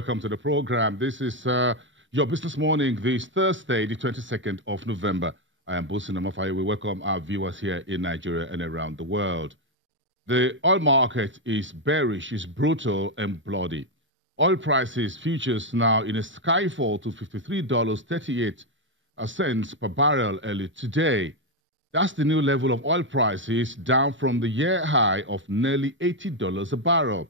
welcome to the program. This is your Business Morning, this Thursday, the 22nd of November. I am Bosin Amafaye. We welcome our viewers here in Nigeria and around the world. The oil market is bearish, is brutal and bloody. Oil prices futures now in a skyfall to $53.38 per barrel early today. That's the new level of oil prices, down from the year high of nearly $80 a barrel.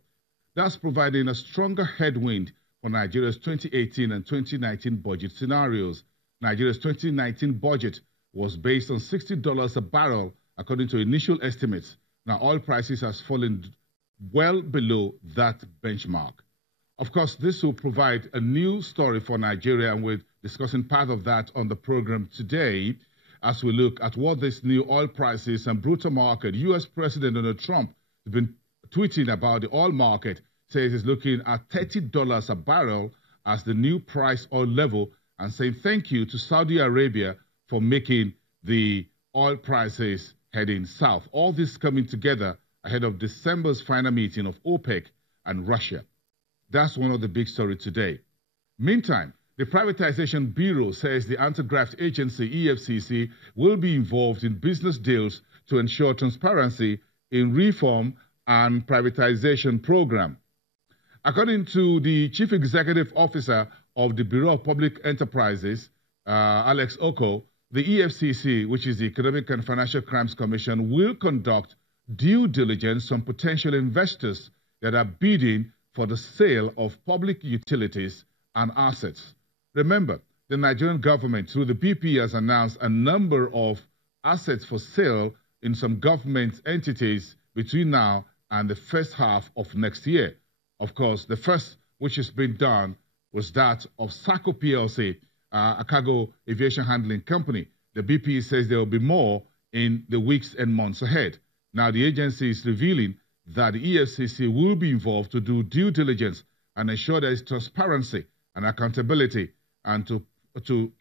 That's providing a stronger headwind for Nigeria's 2018 and 2019 budget scenarios. Nigeria's 2019 budget was based on $60 a barrel, according to initial estimates. Now, oil prices has fallen well below that benchmark. Of course, this will provide a new story for Nigeria, and we're discussing part of that on the program today as we look at what this new oil prices and brutal market. U.S. President Donald Trump has been tweeting about the oil market, says he's looking at $30 a barrel as the new price oil level, and saying thank you to Saudi Arabia for making the oil prices heading south. All this coming together ahead of December's final meeting of OPEC and Russia. That's one of the big stories today. Meantime, the Privatization Bureau says the anti-graft agency, EFCC, will be involved in business deals to ensure transparency in reform and privatization program. According to the Chief Executive Officer of the Bureau of Public Enterprises, Alex Oko, the EFCC, which is the Economic and Financial Crimes Commission, will conduct due diligence on potential investors that are bidding for the sale of public utilities and assets. Remember, the Nigerian government, through the BP, has announced a number of assets for sale in some government entities between now and the first half of next year. Of course, the first which has been done was that of SACO PLC, a cargo aviation handling company. The BP says there will be more in the weeks and months ahead. Now, the agency is revealing that the EFCC will be involved to do due diligence and ensure there is transparency and accountability, and to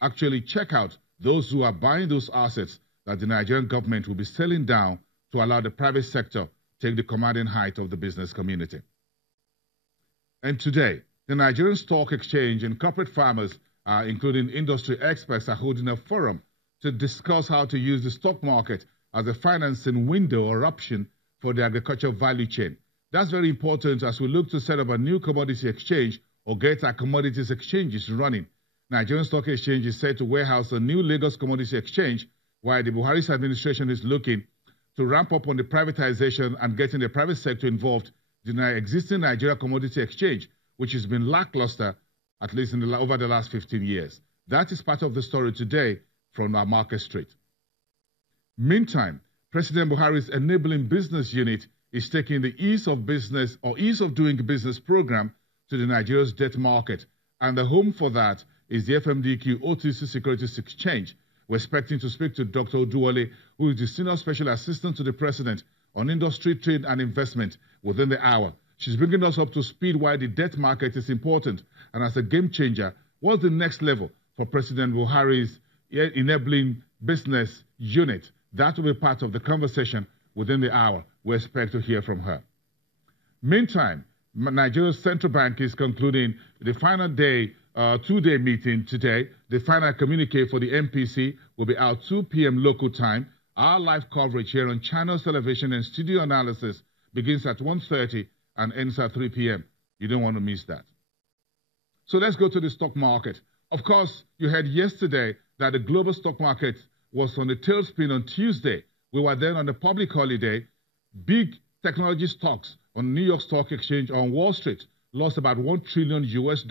actually check out those who are buying those assets that the Nigerian government will be selling down to allow the private sector take the commanding height of the business community. And today, the Nigerian Stock Exchange and corporate farmers, including industry experts, are holding a forum to discuss how to use the stock market as a financing window or option for the agricultural value chain. That's very important as we look to set up a new commodity exchange or get our commodities exchanges running. Nigerian Stock Exchange is set to warehouse a new Lagos Commodity Exchange, while the Buhari's administration is looking to ramp up on the privatization and getting the private sector involved in the existing Nigeria Commodity Exchange, which has been lackluster, at least over the last 15 years. That is part of the story today from our Market Street. Meantime, President Buhari's Enabling Business Unit is taking the Ease of Business or Ease of Doing Business program to the Nigeria's debt market, and the home for that is the FMDQ OTC Securities Exchange. We're expecting to speak to Dr. Oduwole, who is the Senior Special Assistant to the President on Industry, Trade and Investment, within the hour. She's bringing us up to speed why the debt market is important, and as a game changer, what's the next level for President Buhari's Enabling Business Unit? That will be part of the conversation within the hour. We expect to hear from her. Meantime, Nigeria's central bank is concluding the final day, two-day meeting today. The final communique for the MPC will be out 2 p.m. local time. Our live coverage here on Channels Television and Studio Analysis begins at 1:30 and ends at 3 p.m. You don't want to miss that. So let's go to the stock market. Of course, you heard yesterday that the global stock market was on a tailspin on Tuesday. We were then on a public holiday. Big technology stocks on New York Stock Exchange on Wall Street lost about $1 trillion US.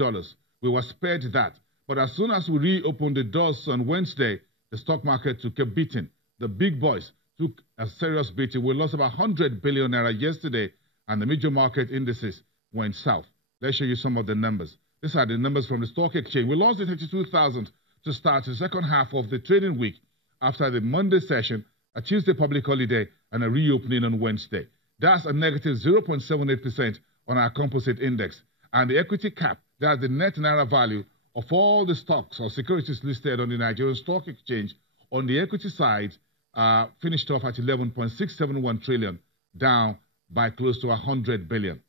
We were spared that. But as soon as we reopened the doors on Wednesday, the stock market took a beating. The big boys took a serious beating. We lost about 100 billion naira yesterday, and the major market indices went south. Let's show you some of the numbers. These are the numbers from the stock exchange. We lost the 32,000 to start the second half of the trading week after the Monday session, a Tuesday public holiday, and a reopening on Wednesday. That's a negative 0.78% on our composite index. And the equity cap, that's the net naira value of all the stocks or securities listed on the Nigerian Stock Exchange, on the equity side, finished off at 11.671 trillion, down by close to 100 billion.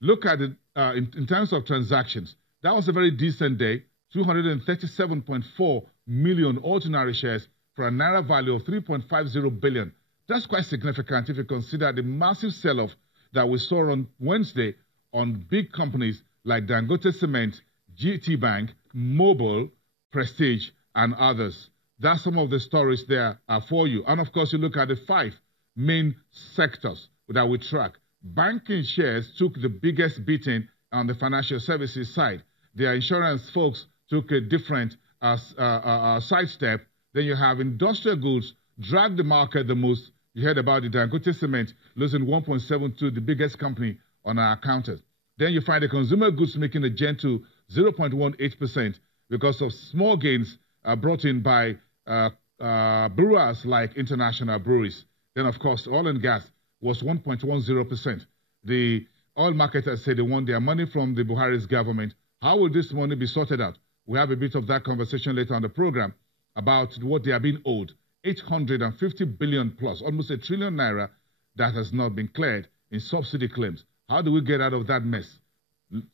Look at the in terms of transactions, that was a very decent day. 237.4 million ordinary shares for a naira value of 3.50 billion. That's quite significant if you consider the massive sell-off that we saw on Wednesday on big companies like Dangote Cement, GT Bank, Mobile, Prestige, and others. That's some of the stories there are for you. And of course, you look at the 5 main sectors that we track. Banking shares took the biggest beating on the financial services side. Their insurance folks took a different sidestep. Then you have industrial goods dragged the market the most. You heard about the Dangote Cement losing 1.72, the biggest company on our counters. Then you find the consumer goods making a gentle 0.18% because of small gains brought in by brewers like international breweries. Then, of course, oil and gas was 1.10%. The oil marketers say they want their money from the Buhari's government. How will this money be sorted out? We have a bit of that conversation later on the program about what they are being owed. 850 billion plus, almost a trillion naira that has not been cleared in subsidy claims. How do we get out of that mess?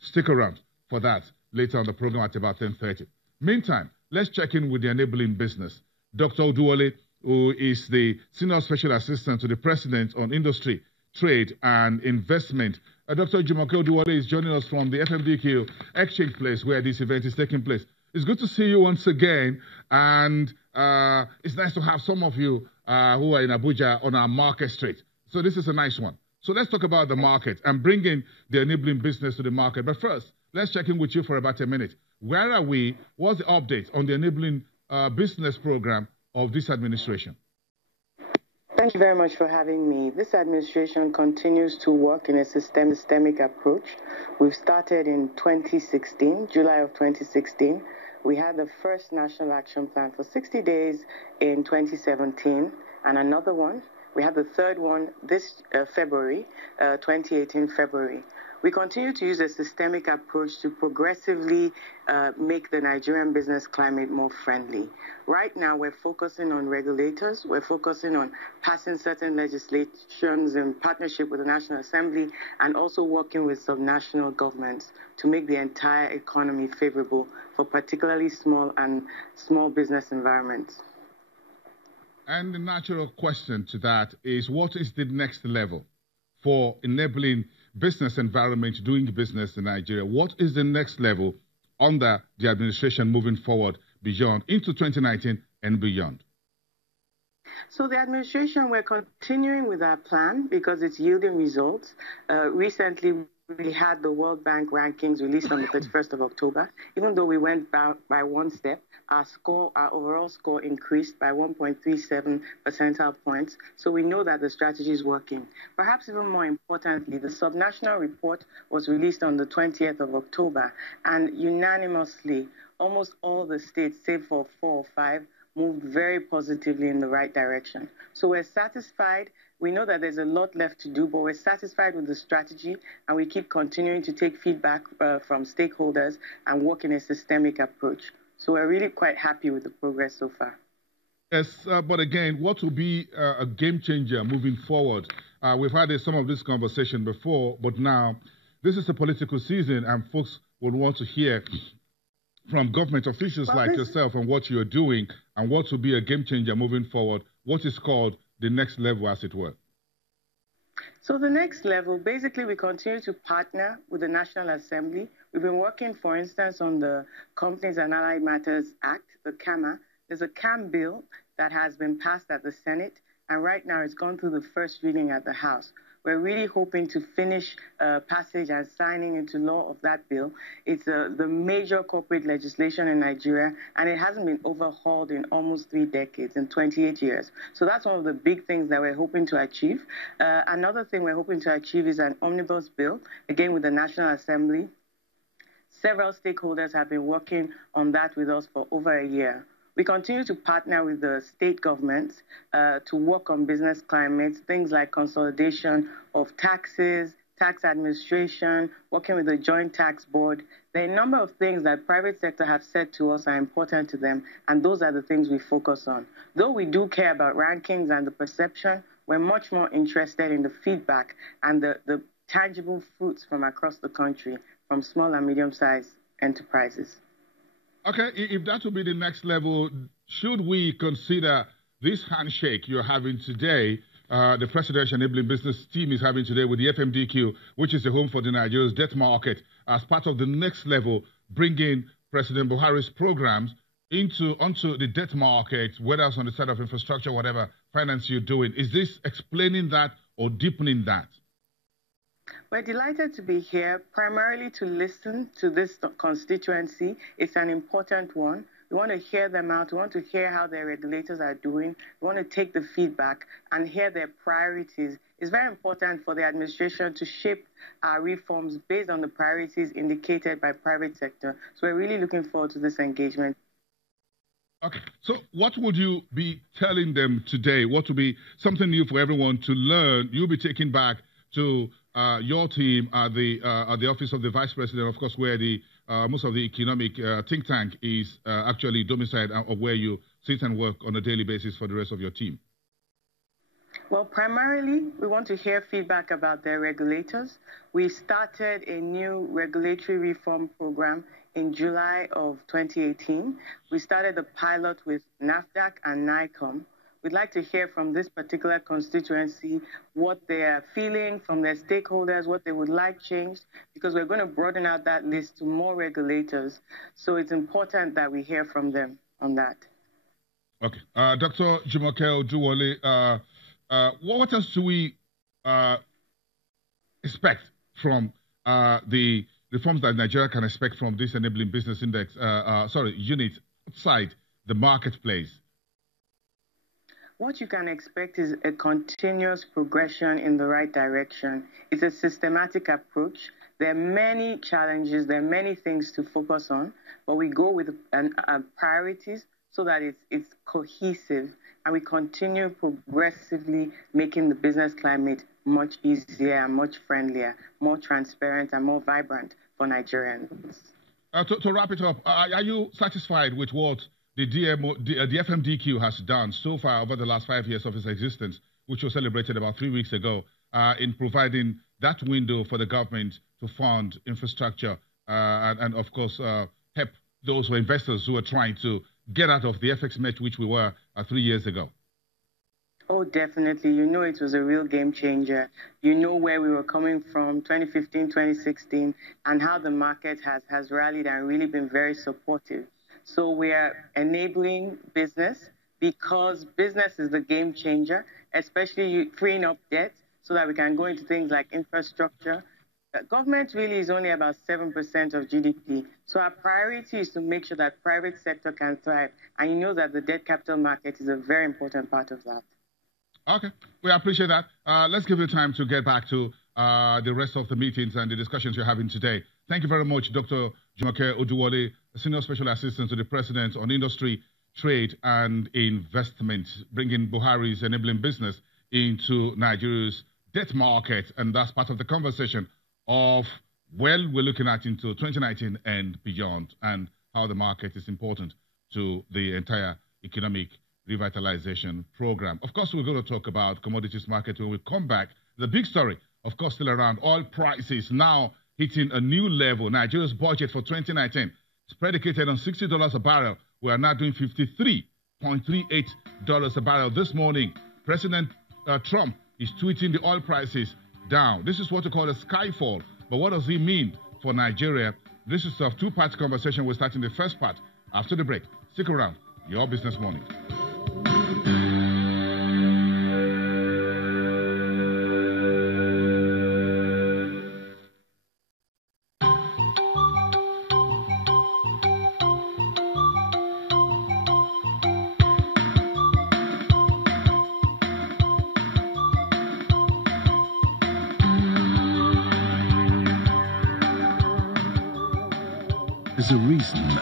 Stick around for that later on the program at about 10:30. Meantime, let's check in with the enabling business. Dr. Oduwole, who is the Senior Special Assistant to the President on Industry, Trade and Investment. Dr. Jumoke Oduwole is joining us from the FMDQ Exchange Place where this event is taking place. It's good to see you once again, and it's nice to have some of you who are in Abuja on our market street. So this is a nice one. So let's talk about the market and bringing the enabling business to the market. But first, let's check in with you for about a minute. Where are we? What's the update on the enabling business program of this administration? Thank you very much for having me. This administration continues to work in a systemic approach. We've started in 2016, July of 2016. We had the first national action plan for 60 days in 2017 and another one. We had the third one this February, 2018 February. We continue to use a systemic approach to progressively make the Nigerian business climate more friendly. Right now, we're focusing on regulators. We're focusing on passing certain legislations in partnership with the National Assembly and also working with subnational governments to make the entire economy favorable for particularly small business environments. And the natural question to that is, what is the next level for enabling business environment doing business in Nigeria? What is the next level under the administration moving forward beyond into 2019 and beyond? So the administration, we're continuing with our plan because it's yielding results. Recently, we had the World Bank rankings released on the 31st of October. Even though we went by one step, our overall score increased by 1.37 percentile points. So we know that the strategy is working. Perhaps even more importantly, the subnational report was released on the 20th of October, and unanimously, almost all the states, save for 4 or 5, moved very positively in the right direction. So we're satisfied. We know that there's a lot left to do, but we're satisfied with the strategy, and we keep continuing to take feedback from stakeholders and work in a systemic approach. So we're really quite happy with the progress so far. Yes, but again, what will be a game changer moving forward? We've had some of this conversation before, but now this is a political season, and folks would want to hear from government officials like yourself on what you're doing and what will be a game changer moving forward, what is called the next level, as it were. So the next level, basically, we continue to partner with the National Assembly. We've been working, for instance, on the Companies and Allied Matters Act, the CAMA. There's a CAM bill that has been passed at the Senate, and right now it's gone through the first reading at the House. We're really hoping to finish passage and signing into law of that bill. It's the major corporate legislation in Nigeria, and it hasn't been overhauled in almost 3 decades, in 28 years. So that's one of the big things that we're hoping to achieve. Another thing we're hoping to achieve is an omnibus bill, again with the National Assembly. Several stakeholders have been working on that with us for over a year. We continue to partner with the state governments to work on business climates, things like consolidation of taxes, tax administration, working with the Joint Tax Board. There are a number of things that private sector have said to us are important to them, and those are the things we focus on. Though we do care about rankings and the perception, we're much more interested in the feedback and the tangible fruits from across the country, from small and medium-sized enterprises. Okay, if that will be the next level, should we consider this handshake you're having today, the Presidential Enabling Business team is having today with the FMDQ, which is the home for the Nigeria's debt market, as part of the next level, bringing President Buhari's programs onto the debt market, whether it's on the side of infrastructure, whatever finance you're doing? Is this explaining that or deepening that? We're delighted to be here, primarily to listen to this constituency. It's an important one. We want to hear them out. We want to hear how their regulators are doing. We want to take the feedback and hear their priorities. It's very important for the administration to shape our reforms based on the priorities indicated by private sector. So we're really looking forward to this engagement. Okay, so what would you be telling them today? What would be something new for everyone to learn? You'll be taking back to your team at the office of the Vice President, of course, where the most of the economic think tank is actually domiciled, or where you sit and work on a daily basis for the rest of your team. Well, primarily, we want to hear feedback about their regulators. We started a new regulatory reform program in July of 2018. We started a pilot with NAFDAC and NICOM. We'd like to hear from this particular constituency what they are feeling from their stakeholders, what they would like changed, because we're going to broaden out that list to more regulators. So it's important that we hear from them on that. Okay. Dr. Jumoke Oduwole, what else do we expect from the reforms that Nigeria can expect from this enabling business index, unit outside the marketplace? What you can expect is a continuous progression in the right direction. It's a systematic approach. There are many challenges, there are many things to focus on, but we go with priorities so that it's cohesive, and we continue progressively making the business climate much easier and much friendlier, more transparent and more vibrant for Nigerians. To wrap it up, are you satisfied with what the FMDQ has done so far over the last 5 years of its existence, which was celebrated about 3 weeks ago, in providing that window for the government to fund infrastructure and of course, help those who are investors who are trying to get out of the FX mess which we were 3 years ago? Oh, definitely. You know, it was a real game changer. You know where we were coming from, 2015, 2016, and how the market has rallied and really been very supportive. So we are enabling business, because business is the game changer, especially freeing up debt so that we can go into things like infrastructure. Government really is only about 7% of GDP. So our priority is to make sure that private sector can thrive. And you know that the debt capital market is a very important part of that. Okay, we appreciate that. Let's give you time to get back to the rest of the meetings and the discussions you're having today. Thank you very much, Dr. Jumoke Oduwole, Senior Special Assistant to the President on Industry, Trade and Investment, bringing Buhari's enabling business into Nigeria's debt market. And that's part of the conversation of, well, we're looking at into 2019 and beyond, and how the market is important to the entire economic revitalization program. Of course, we're going to talk about commodities market when we come back. The big story, of course, still around oil prices now hitting a new level. Nigeria's budget for 2019 is predicated on $60 a barrel. We are now doing $53.38 a barrel. This morning, President Trump is tweeting the oil prices down. This is what we call a skyfall. But what does it mean for Nigeria? This is a two-part conversation. We're starting the first part after the break. Stick around. Your Business Morning. There's a reason